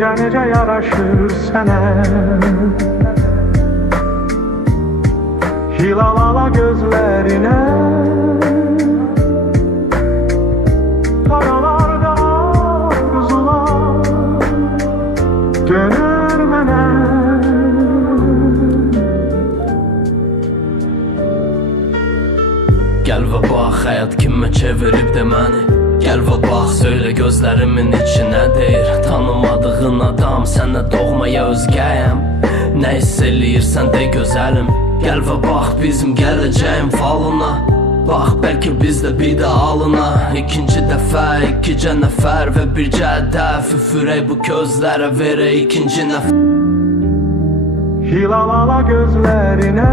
necə yaraşır sənə. Hilalala gözlərinə, aralarda arzular dönür mənə. Gel ve bak hayat kime çevirip de məni. Gel ve bak söyle gözlerimin içine deyir. Tanımadığın adam sənə doğmaya özgəyəm. Nə hiss eləyirsən de gözəlim. Gel ve bak bizim gələcəyim falına. Bak belki biz de bir de alına. İkinci dəfə, ikicə nəfər və bircə hədəf. Üfürək bu gözlərə verək ikinci nəfər. Hilalala gözlərinə,